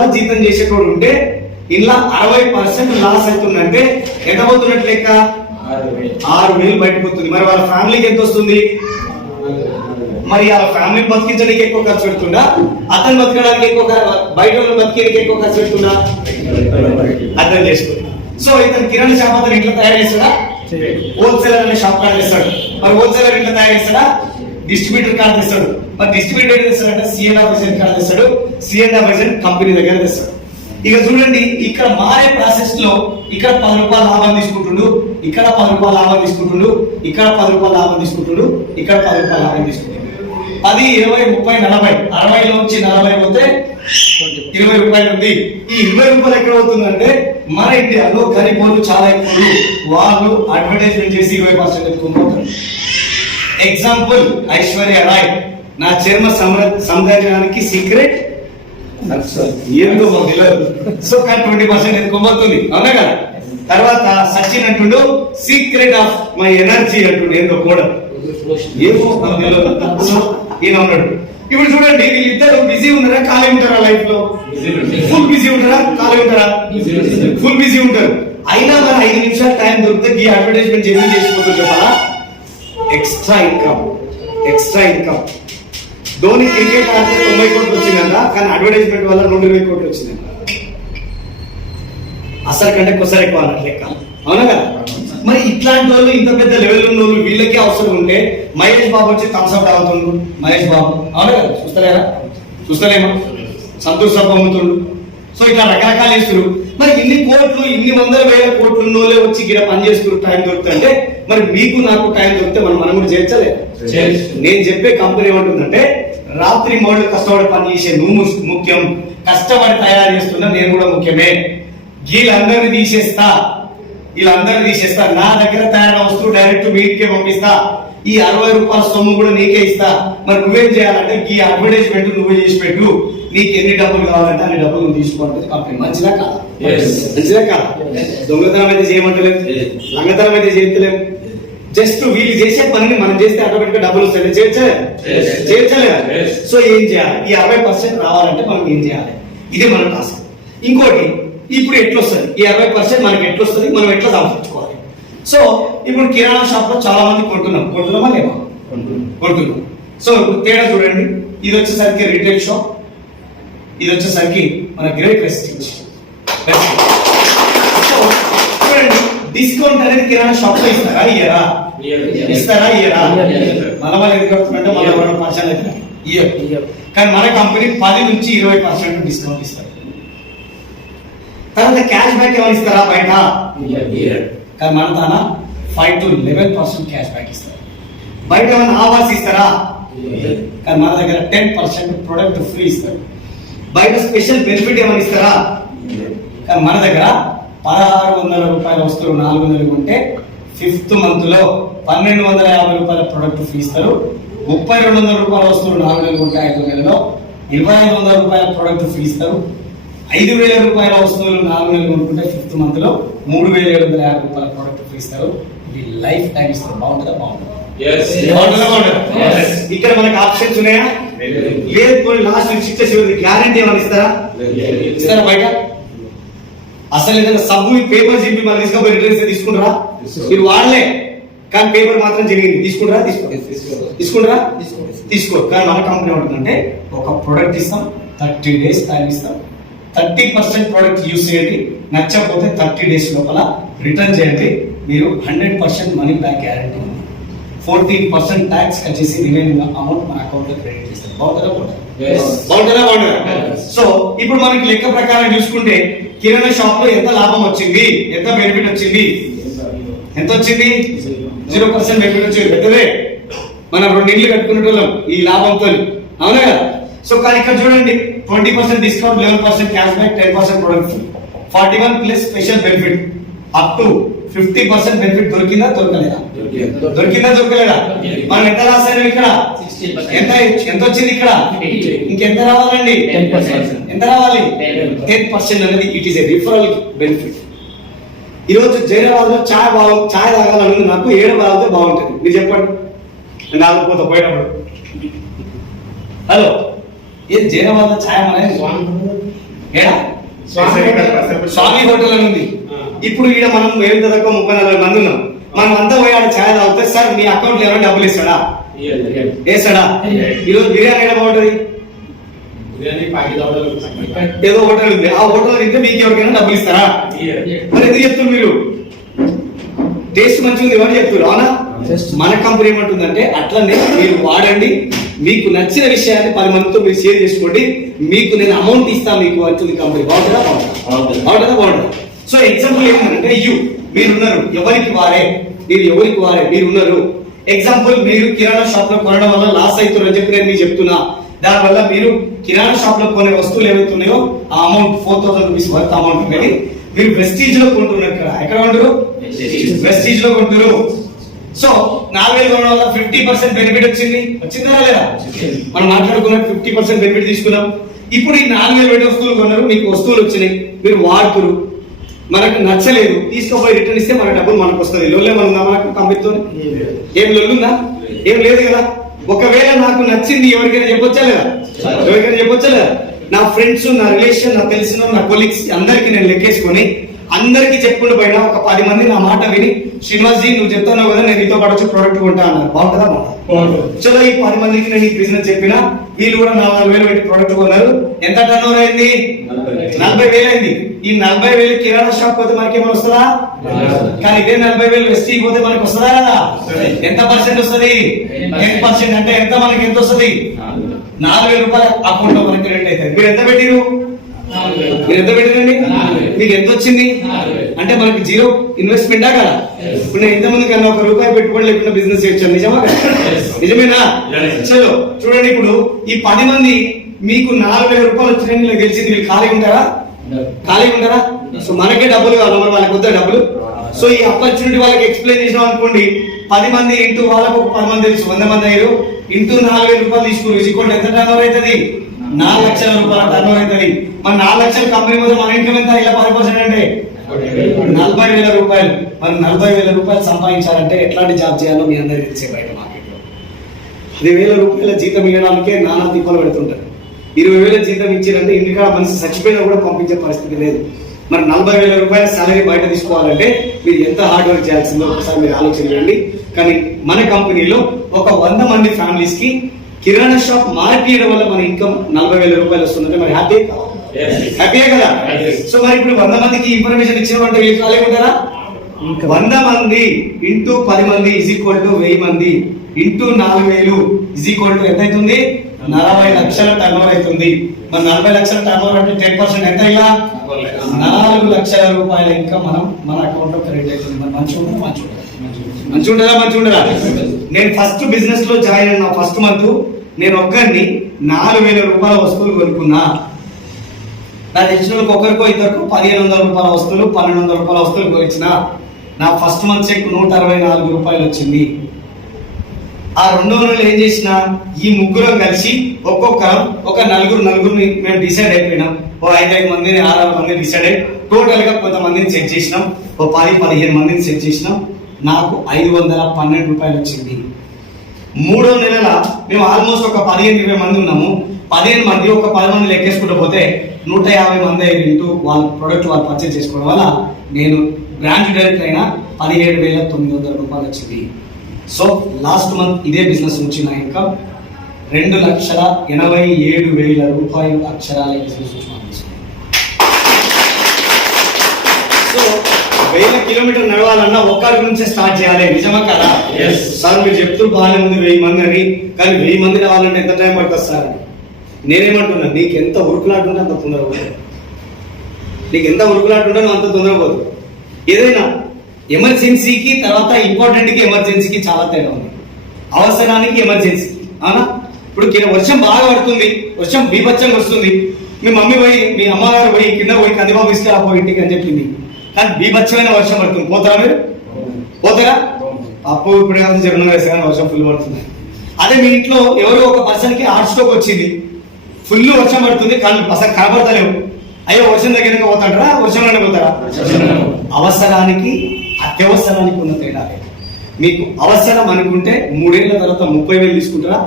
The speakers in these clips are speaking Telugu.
రూపాయల జీతం చేసేటోడు ఉంటే ఇలా 60% లాస్ అవుతుందంటే ఎంత పోతున్నట్టు లెక్క 6,000 బయటకు వస్తుంది. మరి వాళ్ళ ఫ్యామిలీకి ఎంత వస్తుంది? మరి ఆ ఫ్యామిలీ బతికించడానికి ఎక్కువ ఖర్చు పెడుతుందా, అతను బతకడానికి ఎక్కువ, బయట బతికేందుకు ఎక్కువ ఖర్చు పెడుతుందా? అర్థం చేసుకోండి. సో ఇతను కిరాణా షాప్ అతను ఇంట్లో తయారు చేస్తాడా? హోల్సేలర్ అనే షాప్ కార్డు తెస్తాడు. మరి హోల్సేలర్ ఇంట్లో తయారు చేస్తాడా? డిస్ట్రిబ్యూటర్ కార్డు తెస్తాడు. మరి డిస్ట్రిబ్యూటర్ ఏం తెస్తాడంటే CNF కార్డు తెస్తాడు. CNF కంపెనీ దగ్గర తెస్తాడు. ఇక చూడండి, ఇక్కడ మారే ప్రాసెస్ లో ఇక్కడ 10 రూపాయలు లాభం తీసుకుంటుండు, ఇక్కడ 10 రూపాయలు లాభం తీసుకుంటుండు, ఇక్కడ 10 రూపాయలు లాభం తీసుకుంటుండు, ఇక్కడ 10 రూపాయలు లాభం తీసుకుంటుండు. 10, 20, 30, 40, 60లో నుంచి 40 పోతే 20 రూపాయలు ఉంది. ఈ 20 రూపాయలు ఎక్కడ అవుతుందంటే మన ఇండియాలో గరీబోళ్ళు చాలా ఎక్కువ, వాళ్ళు అడ్వర్టైజ్మెంట్ చేసి 20% ఎక్కువ. ఎగ్జాంపుల్, ఐశ్వర్య రాయ్, నా చర్మ సౌందర్యానికి సీక్రెట్ ఏందో తెలియదు. సో కానీ 20% ఎక్కువవుతుంది, అవునా కదా? తర్వాత సచిన్ అంటుండు సీక్రెట్ ఆఫ్ మై ఎనర్జీ అంటుండు, ఏందో కూడా ఏమో తెలియదు. సో ఈయన ఉన్నాడు. ఇప్పుడు చూడండి, వీళ్ళిద్దరు బిజీ ఉన్నారా, ఖాళీ ఉంటారా? లైఫ్ లో ఫుల్ బిజీ ఉంటారా, ఖాళీ ఉంటారా? ఫుల్ బిజీ ఉంటారు. అయినా మరి 5 నిమిషాలు టైం దొరికితే ఈ అడ్వర్టైజ్మెంట్ చేసిపోతుంది చెప్పాలా? Extra income, extra income. Dhoni cricket ఆడితే 90 కోట్లు వచ్చిందంట, కానీ అడ్వర్టైజ్మెంట్ వల్ల 120 కోట్లు వచ్చిందంట. అసలు కంటే కొసరు ఎక్కువ అన్నట్టు లెక్క, అవునా కదా? మరి ఇట్లాంటి వాళ్ళు, ఇంత పెద్ద లెవెల్ ఉన్న వాళ్ళు, వీళ్ళకి అవసరం ఉంటే మహేష్ బాబు వచ్చి థమ్స్అప్ తాగుతుండు. మహేష్ బాబు, అవునా కదా? చూస్తలేరా? చూస్తలేమా? సంతూర్ సభ అమ్ముతుండు. సో ఇట్లా రకరకాలు చేస్తారు. మరి ఇన్ని కోట్లు, ఇన్ని 100,000 కోట్లు ఉన్న వాళ్ళే వచ్చి ఇక్కడ పని చేసుకుని టైం దొరుకుతుంటే, మరి మీకు నాకు టైం దొరికితే మనం కూడా చేయొచ్చలే. నేను చెప్పే కంపెనీ ఏమంటుందంటే, రాత్రి మౌళ్ళు కష్టపడి పని చేసే నువ్వు ముఖ్యం, కష్టపడి తయారు చేస్తున్నా నేను కూడా ముఖ్యమే. వీళ్ళందరినీ తీసేస్తా, నా దగ్గర తయారైన వస్తువు డైరెక్ట్ మీకే పంపిస్తా. ఈ 60 రూపాయల సొమ్ము కూడా నీకే ఇస్తా. మరి నువ్వేం చేయాలంటే ఈ అడ్వర్టైజ్మెంట్ నువ్వే చేసి పెట్టు, నీకు ఎన్ని డబ్బులు కావాలంటే అన్ని డబ్బులు నువ్వు తీసుకోవాలి కంపెనీ. మంచిదా కాదా? మంచిదా కాదా? దొంగతనం అయితే చేయమంటలేదు, లంగతనం అయితే చేయట్లేదు. జస్ట్ వీళ్ళు చేసే పనిని మనం చేస్తే ఆటోమేటిక్ గా డబ్బులు వస్తాయి. చేయచ్చలేదు. సో ఏం చేయాలి? ఈ 60% రావాలంటే మనం ఏం చేయాలి? ఇది మన టాస్క్. ఇంకోటి, ఇప్పుడు ఎట్లొస్తుంది ఈ 60%? మనకి ఎట్లొస్తుంది, మనం ఎట్లా సంపాదించుకోవాలి? సో ఇప్పుడు కిరాణా షాప్ లో చాలా మంది కొంటున్నామా లేవా? కొంటున్నాం. సో ఇప్పుడు తేడా చూడండి, ఇది వచ్చేసరికి రిటైల్ షాప్, ఇది వచ్చేసరికి మన గ్రేట్ ప్రెస్టీజ్. చూడండి, డిస్కౌంట్ అనేది కిరాణా షాప్ లో ఇస్తారా ఇయ్యరా? ఇయ్యరా? మన వాళ్ళు ఎందుకు వస్తుందంటే మన 1% అయితే ఇయ్యరు. కానీ మన కంపెనీ 10 నుంచి 20% డిస్కౌంట్ ఇస్తారు. తర్వాత క్యాష్ బ్యాక్ ఏమైనా ఇస్తారా బయట? కానీ మన తాన 5 to 11% క్యాష్ బ్యాక్ ఇస్తారు. బయట ఏమైనా ఆవాస్ ఇస్తారా? కానీ మన దగ్గర 10% ప్రొడక్ట్ ఫ్రీ ఇస్తారు. బయట స్పెషల్ బెనిఫిట్ ఏమైనా ఇస్తారా? కానీ మన దగ్గర 1,600 రూపాయల వస్తువులు 400 ఉంటే 5th మంత్ లో 1,250 రూపాయల ప్రొడక్ట్ ఫ్రీ ఇస్తారు. 3,200 రూపాయల వస్తువులు 400 ఉంటే 5 నెలలో 2,500 రూపాయల ప్రొడక్ట్ ఫ్రీ ఇస్తారు. 5,000 రూపాయల వస్తువులు 400 కొనుక్కుంటే 5th మంత్ లో 3,750 రూపాయల ప్రొడక్ట్ ఫ్రీ ఇస్తారు. ఇది లైఫ్ టైం ఇస్తారు. బాగుంటుందా? బాగుంటుంది. ఇక్కడ మనకి ఆప్షన్స్ ఉన్నాయా? లేదు. కొన్ని లాస్ట్ 6 గ్యారంటీ ఏమైనా ఇస్తారా బయట? అసలు ఏదైనా సబ్బు పేపర్ చింపి మనం తీసుకుపోయి రిటర్న్స్ తీసుకుంటారా? మీరు వాడలే, కానీ పేపర్ మాత్రం జరిగింది. తీసుకుంటారా? తీసుకో. కానీ మన కంపెనీ ఉంటుందంటే ఒక ప్రొడక్ట్ ఇస్తాం, 30 days టైం ఇస్తాం. 30% ప్రొడక్ట్ యూజ్ చేయండి, నచ్చకపోతే 30 days లోపల రిటర్న్ చేయండి. మీరు 100% మనీ బ్యాక్ గ్యారంటీ ఉంది. 14% ట్యాక్స్ కట్ చేసి రిమైనింగ్ అమౌంట్ మన అకౌంట్ లో క్రెడిట్ చేస్తారు. బాగుంటుందా? సో ఇప్పుడు మనకి లెక్క ప్రకారం చూసుకుంటే కిరాణా షాప్ లో ఎంత లాభం వచ్చింది, ఎంత బెనిఫిట్ వచ్చింది? ఎంత వచ్చింది? 0% బెనిఫిట్ వచ్చింది. పెద్దదే. మనం 2 ఇళ్ళు కట్టుకునేటోళ్ళం ఈ లాభంతో, అవునా కదా? సో కానీ ఇక్కడ చూడండి, 20% discount, 11% cash back, 10% product, 41 plus special benefit, up to 50% benefit. దొరికిందా? దొరకలేదా? మనం ఎంత లాస్ అయినా ఇక్కడ? ఎంత వచ్చింది ఇక్కడ? ఇంకెంత రావాలండి? ఎంత రావాలి? 10% అనేది it is a referral benefit. ఈ రోజు జైరాబాద్ లో చాయ్ తాగాలని నాకు 7 తాగితే బాగుంటుంది. మీరు చెప్పండి, నేను ఆగిపోతా పోయేటప్పుడు. హలో, ఏది జైరాబాద్ లో చాయ్ అనేది ఏడా స్వామి హోటల్ అని ఉంది. ఇప్పుడు ఈడ మనం ఏం తక్కువ 30-40 మంది ఉన్నాం. మనం అంతా పోయి ఆడ ఛాయ్ తాగితే సార్ మీ అకౌంట్ ఎవరైనా డబ్బులు ఇస్తాడా? వేస్తాడా? ఈరోజు బిర్యానీ ఎలా బాగుంటది? ఏదో హోటల్ ఉంది, ఆ హోటల్ తింటే మీకు ఎవరికైనా డబ్బులు ఇస్తారా? మరి ఎందుకు చెప్తున్నారు మీరు? టేస్ట్ మంచిగా ఉంది ఎవరు చెప్తున్నారు? అవునా? మన కంపెనీ ఏమంటుందంటే అట్లనే మీరు వాడండి, మీకు నచ్చిన విషయాన్ని 10 మందితో మీరు షేర్ చేసుకోండి, మీకు నేను అమౌంట్ ఇస్తాను మీకు అంటుంది కంపెనీ. బాగుంటుందా? బాగుంటుందా? సో ఎగ్జాంపుల్ ఏంటంటే మీరున్నారు ఎవరికి వారే, మీరున్నారు. ఎగ్జాంపుల్ మీరు కిరాణా షాప్ లో కొనడం వల్ల లాస్ అవుతారని చెప్పి నేను మీకు చెప్తున్నా. దానివల్ల మీరు కిరాణా షాప్ లో కొనే వస్తువులు ఏవైతే ఉన్నాయో ఆ అమౌంట్ 4000 రూపీస్ వర్త్ అమౌంట్ కానీ మీరు వెస్టీజ్ లో కొంటున్నారు. ఎక్కడ కొంటారు? వెస్టీజ్ లో కొంటారు. సో 4000 కొనడం వల్ల 50% బెనిఫిట్ వచ్చిందా లేదా? మనం మాట్లాడుకున్నాం 50% బెనిఫిట్ తీసుకున్నాం. ఇప్పుడు ఈ 4000 పెట్టి వస్తువులు కొన్నారు, మీకు వస్తువులు వచ్చినాయి, మీరు వాడుతురు, మనకు నచ్చలేదు, తీసుకుపోయి రిటర్న్ ఇస్తే మన డబ్బులు మనకు వస్తుంది. లొల్లే ఉందా మనకు కంపెనీతో? ఏం లొల్లుందా? ఏం లేదు కదా. ఒకవేళ నాకు నచ్చింది ఎవరికైనా చెప్పొచ్చా లేదా? నా ఫ్రెండ్స్, నా రిలేషన్, నా తెలిసిన, నా కొలీగ్స్ అందరికి నేను లెక్కేసుకొని అందరికి చెప్పుకుంటూ పోయినా ఒక 10 మంది నా మాట విని శ్రీనివాస్ జీ నువ్వు చెప్తున్నావు కదా నేను నీతో పాటు వచ్చి ప్రోడక్ట్ కొంటా అన్నారు. బాగుంటుందా? చలో ఈ 10 మందికి నేను ఈ బిజినెస్ చెప్పినా వీళ్ళు కూడా 4000 పెట్టి ప్రోడక్ట్ కొన్నారు. ఎంత టర్న్ ఓవర్ అయింది? 40,000 అయింది. ఈ 40,000 కిరాణా షాప్ పోతే మనకి ఏమైనా వస్తుందా? కానీ ఇదే 40,000 ఎస్టీ పోతే మనకి వస్తుందా కదా? ఎంత పర్సెంట్ వస్తుంది? 10%. అంటే ఎంత మనకి ఎంత వస్తుంది? 4,000 రూపాయలు అకౌంట్ లో మనకి క్రెడిట్ అవుతుంది. మీరు ఎంత పెట్టిరు? మీకు ఎంత వచ్చింది? అంటే మనకి జీరో ఇన్వెస్ట్మెంటా కదా? ఇప్పుడు నేను ఇంతమంది కన్నా ₹1 పెట్టుబడి లేకుండా బిజినెస్ చేయొచ్చు. నిజమా? నిజమేనా? చలో చూడండి, ఇప్పుడు ఈ 10 మంది మీకు 4,000 రూపాయలు వచ్చిన గెలిచింది, మీరు ఖాళీగా ఉంటారా? సో మనకే డబ్బులు కావాలి, మరి వాళ్ళకి వద్ద డబ్బులు. సో ఈ ఆపర్చునిటీ వాళ్ళకి ఎక్స్ప్లెయిన్ చేసినాం అనుకోండి, 10 మంది ఇంటూ వాళ్ళకు ఒక 10 మంది తెలుసు, 100 మంది అయ్యారు, ఇంటూ 4,000 రూపాయలు తీసుకుని ఎంత టర్న్ ఓవర్ అవుతుంది? 4 లక్షల రూపాయల టర్న్ ఓవర్ అవుతుంది. మరి 4 లక్షల కంపెనీ పోతే మన ఇన్కమ్ ఎంత? ఇలా 10% అంటే 40,000 రూపాయలు. మరి 40,000 రూపాయలు సంపాదించాలంటే ఎట్లాంటి జాబ్ చేయాలో మీ అందరికీ తెలిసే బయట మార్కెట్లో. 10,000 రూపాయల జీతం ఇవ్వడానికే నానా తిప్పలు పెడుతుంటారు. 20,000 జీతం ఇచ్చారంటే ఇంటికాడ మనిషి చచ్చిపోయినా కూడా పంపించే పరిస్థితి లేదు. మరి 40,000 రూపాయల సాలరీ బయట తీసుకోవాలంటే మీరు ఎంత హార్డ్ వర్క్ చేయాల్సిందో ఒకసారి మీరు ఆలోచన చేయండి. కానీ మన కంపెనీలో ఒక 100 మంది ఫ్యామిలీస్ కి కిరాణా షాప్ మార్పియడం వల్ల మన ఇన్కమ్ 40,000 రూపాయలు వస్తుందంటే మరి హ్యాపీయే కదా? సో మరి ఇప్పుడు 100 మందికి ఇన్ఫర్మేషన్ ఇచ్చినామంటే వీళ్ళు ఖాళీ ఉంటారా? 100 మంది ఇంటూ 10 మంది ఈజ్ ఈక్వల్ టు 1000 మంది ఇంటూ 4,000 ఈజ్ ఈక్వల్ టు ఎంత అవుతుంది? 40 లక్షల టర్న్ ఓవర్ అవుతుంది. మరి 40 లక్షల టర్న్ ఓవర్ అంటే 10% ఎంత? ఇలా 4 లక్షల రూపాయల ఇన్కమ్ మన అకౌంట్ లో క్రెడిట్ అవుతుంది. మరి మంచిగా ఉండదా? నేను ఫస్ట్ బిజినెస్ లో జాయిన్ అయిన ఫస్ట్ మంత్ నేను ఒక్కరిని 4,000 రూపాయల వస్తువులు కొనుక్కున్నా. నా తెలిసిన వాళ్ళకి ఒకరికో ఇద్దరికో 1,500 రూపాయల వస్తువులు, 1,200 రూపాయల వస్తువులు కొనిచ్చిన. నా ఫస్ట్ మంత్ చెక్ 164 రూపాయలు వచ్చింది. ఆ 2 రోజులు ఏం చేసిన, ఈ ముగ్గురం కలిసి ఒక్కొక్కరం ఒక నలుగురిని మేము డిసైడ్ అయిపోయినాం. ఓ 5 మందిని 6 మందిని డిసైడ్ అయ్యి టోటల్ గా కొంతమందిని సెట్ చేసినాం. ఓ 10-15 మందిని సెట్ చేసినాం. నాకు 512 రూపాయలు వచ్చింది. 3వ నెలల మేము ఆల్మోస్ట్ ఒక 15-20 మంది ఉన్నాము. 15 మంది ఒక 10 మంది లెక్కేసుకుంటూ పోతే 150 మంది ఇంటూ వాళ్ళ ప్రొడక్ట్ వాళ్ళు పర్చేజ్ చేసుకోవడం వల్ల నేను బ్రాంచ్ డైరెక్టర్ అయినా 17,900 రూపాయలు వచ్చింది. సో లాస్ట్ మంత్ ఇదే బిజినెస్ నుంచి నా ఇన్కమ్ 2,87,000 రూపాయలు అక్షరాల బిజినెస్ నుంచి. సో 1000 కిలోమీటర్ నడవాలన్నా ఒక్కరి నుంచే స్టార్ట్ చేయాలి. నిజమా కదా? సార్ మీరు చెప్తూ బాగానే ఉంది 1000 మంది అని, కానీ 1000 మంది రావాలంటే ఎంత టైం పడుతుంది సార్? నేనేమంటున్నా, నీకు ఎంత ఉరుకులాట ఉంటే అంత తొందరగా పోదు. అంత తొందరగా పోదు. ఏదైనా ఎమర్జెన్సీకి తర్వాత ఇంపార్టెంట్ కి ఎమర్జెన్సీకి చాలా తేడా ఉంది. అవసరానికి ఎమర్జెన్సీ. అవునా? ఇప్పుడు వర్షం బాగా పడుతుంది, వర్షం బీభత్సంగా వస్తుంది, మీ మమ్మీ పోయి మీ అమ్మగారు పోయి కింద పోయి కందిబాబు తీసుకురాపో ఇంటికి అని చెప్పింది, కానీ బీభత్సమైన వర్షం పడుతుంది. పోతారా మీరు? పోతారా? అప్పు ఇప్పుడు జగన్ వేసాను వర్షం ఫుల్ పడుతుంది. అదే మీ ఇంట్లో ఎవరో ఒక పర్సన్ కి హార్ట్ స్ట్రోక్ వచ్చింది, ఫుల్ వర్షం పడుతుంది, కళ్ళు అసలు కనబడతలేవు, అయ్యో వర్షం దగ్గరికి పోతాడరా? వర్షంలోనే పోతారా? అవసరానికి అత్యవసరానికి ఉన్న తేడా. మీకు అవసరం అనుకుంటే 3 ఏళ్ల తర్వాత 30,000 తీసుకుంటారా?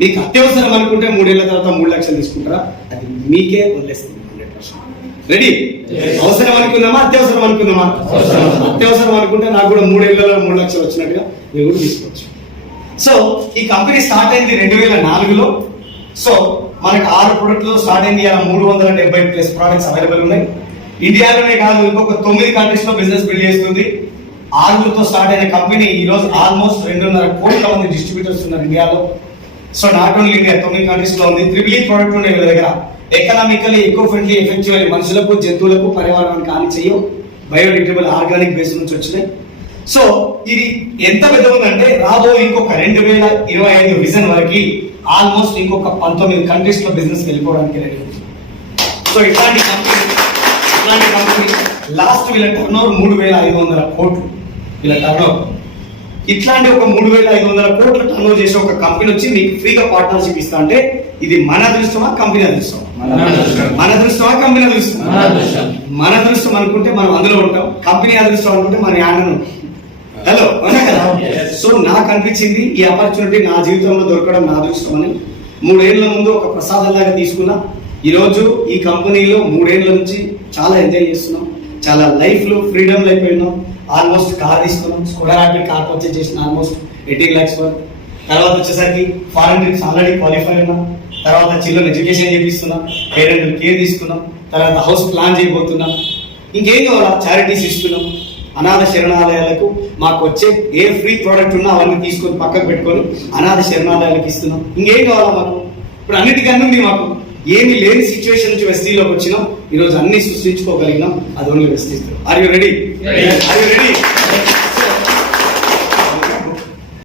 మీకు అత్యవసరం అనుకుంటే 3 ఏళ్ల తర్వాత 3 లక్షలు తీసుకుంటారా? అది మీకే వదిలేస్తుంది 100%. రెడీ? అవసరం అనుకుందామా అత్యవసరం అనుకుందామా? అత్యవసరం అనుకుంటే నాకు కూడా 3 ఏళ్లలో 3 లక్షలు వచ్చినట్టుగా మీరు కూడా తీసుకోవచ్చు. సో ఈ కంపెనీ స్టార్ట్ అయింది 2004లో. సో మనకు 6 ప్రొడక్ట్లు స్టార్ట్ అయింది. 370+ ప్రోడక్ట్స్ అవైలబుల్ ఉన్నాయి. ఇండియాలోనే కాదు ఇంకొక 9 కంట్రీస్ లో బిజినెస్ బిల్డ్ చేస్తుంది. 6తో స్టార్ట్ అయిన కంపెనీ ఈ రోజు ఆల్మోస్ట్ 2.5 కోట్ల మంది డిస్ట్రిబ్యూటర్స్ ఉన్నారు ఇండియాలో. So not only India 9 countries లో ఉంది. 3 ప్రోడక్ట్ ఉన్నాయి వీళ్ళ దగ్గర. ఎకనామికల్లీ ఎకో ఫ్రెండ్లీ ఎఫెక్టివ్ మనుషులకు జంతువులకు పర్యావరణానికి హాని చేయవు. బయోడిగ్రేడబుల్ ఆర్గానిక్ బేస్ నుంచి వచ్చినాయి. సో ఇది ఎంత పెద్ద ఉందంటే రాబో ఇంకొక 2025 విజన్ వరకు ఆల్మోస్ట్ ఇంకొక 19 కంట్రీస్ లో బిజినెస్ వెళ్ళిపోవడానికి రెడీ ఉంది. సో ఇట్లాంటి కంపెనీ లాస్ట్ వీళ్ళ టర్న్ ఓవర్ 3,500 కోట్లు వీళ్ళ టర్న్ ఓవర్. ఇట్లాంటి ఒక 3,500 కోట్లు టర్న్ ఓవర్ చేసే ఒక కంపెనీ వచ్చి మీకు ఫ్రీగా పార్ట్నర్షిప్ ఇస్తా అంటే ఇది మన అదృష్టమా కంపెనీ అదృష్టమా? మన అదృష్టమా కంపెనీ అదృష్టమా? మన అదృష్టం అనుకుంటే మనం అందులో ఉంటాం. కంపెనీ అదృష్టం అనుకుంటే మన యానను. హలో అవునా కదా? సో నాకు అనిపించింది ఈ ఆపర్చునిటీ నా జీవితంలో దొరకడం నా అదృష్టం అని. 3 ఏళ్ల ముందు ఒక ప్రసాదం లాగా తీసుకున్నా. ఈ రోజు ఈ కంపెనీలో 3 ఏళ్ల నుంచి చాలా ఎంజాయ్ చేస్తున్నాం. చాలా లైఫ్ లో ఫ్రీడమ్ అయిపోయినాం. ఆల్మోస్ట్ కార్ తీసుకున్నాం. స్కోడా ర్యాపిడ్ కార్ పర్చేజ్ చేసిన ఆల్మోస్ట్ 18 lakhs వరకు. తర్వాత వచ్చేసరికి ఫారెన్ ట్రిప్స్ ఆల్రెడీ క్వాలిఫై ఉన్నాం. తర్వాత చిల్డ్రన్ ఎడ్యుకేషన్ చేపిస్తున్నాం. పేరెంటల్ కేర్ తీసుకున్నాం. తర్వాత హౌస్ ప్లాన్ చేయబోతున్నాం. ఇంకేం కావాలా చారిటీస్ ఇస్తున్నాం. అనాథ శరణాలయాలకు మాకు వచ్చే ఏ ఫ్రీ ప్రోడక్ట్ ఉన్నా అవన్నీ తీసుకొని పక్కకు పెట్టుకొని అనాథ శరణాలయాలకు ఇస్తున్నాం. ఇంకేం కావాలా మాకు? ఇప్పుడు అన్నిటికన్నా ఉంది మాకు. ఏమి లేని సిచ్యువేషన్ నుంచి వెస్టీలోకి వచ్చినాం. ఈరోజు అన్ని సృష్టించుకోగలిగినాం. అది ఓన్లీ వెస్టీస్. Are you ready?